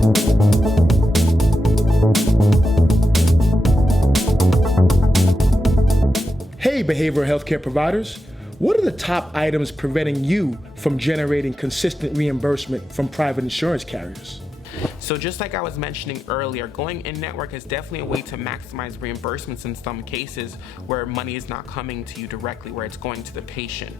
Hey, behavioral healthcare providers. What are the top items preventing you from generating consistent reimbursement from private insurance carriers? So just like I was mentioning earlier, going in-network is definitely a way to maximize reimbursements in some cases where money is not coming to you directly, where it's going to the patient.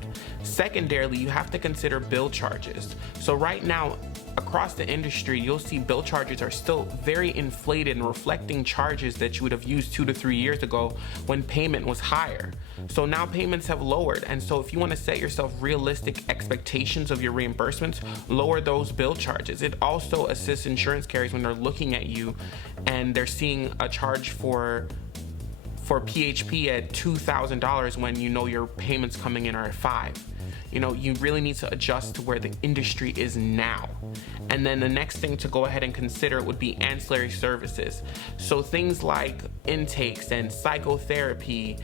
Secondarily, you have to consider bill charges. So right now, across the industry, you'll see bill charges are still very inflated and reflecting charges that you would have used 2 to 3 years ago when payment was higher. So now payments have lowered, and so if you want to set yourself realistic expectations of your reimbursements, lower those bill charges. It also assists insurance carriers when they're looking at you and they're seeing a charge for PHP at $2,000 when you know your payments coming in are at $5,000. You really need to adjust to where the industry is now. And then the next thing to go ahead and consider would be ancillary services. So things like intakes and psychotherapy,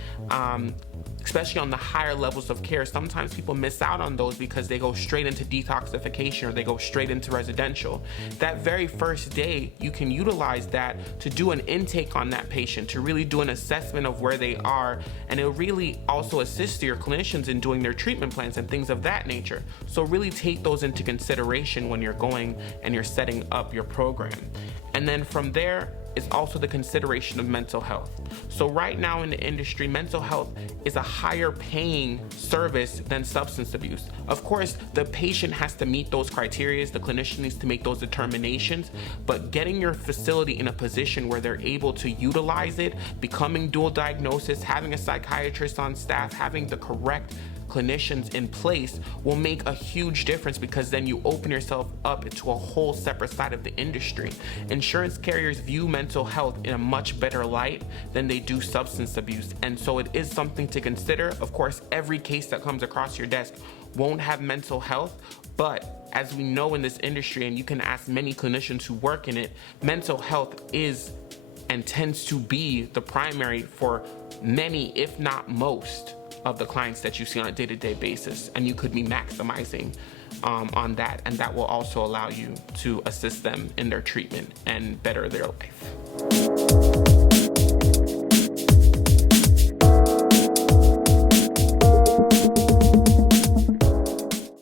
especially on the higher levels of care. Sometimes people miss out on those because they go straight into detoxification or they go straight into residential. That very first day, you can utilize that to do an intake on that patient, to really do an assessment of where they are, and it really also assists your clinicians in doing their treatment plans and things of that nature. So really take those into consideration when you're going and you're setting up your program. And then from there, is also the consideration of mental health. So right now in the industry, mental health is a higher paying service than substance abuse. Of course, the patient has to meet those criteria, the clinician needs to make those determinations, but getting your facility in a position where they're able to utilize it, becoming dual diagnosis, having a psychiatrist on staff, having the correct clinicians in place will make a huge difference, because then you open yourself up to a whole separate side of the industry. Insurance carriers view mental health in a much better light than they do substance abuse, and so it is something to consider. Of course, every case that comes across your desk won't have mental health, but as we know in this industry, and you can ask many clinicians who work in it, mental health is and tends to be the primary for many, if not most, of the clients that you see on a day-to-day basis, and you could be maximizing on that, and that will also allow you to assist them in their treatment and better their life.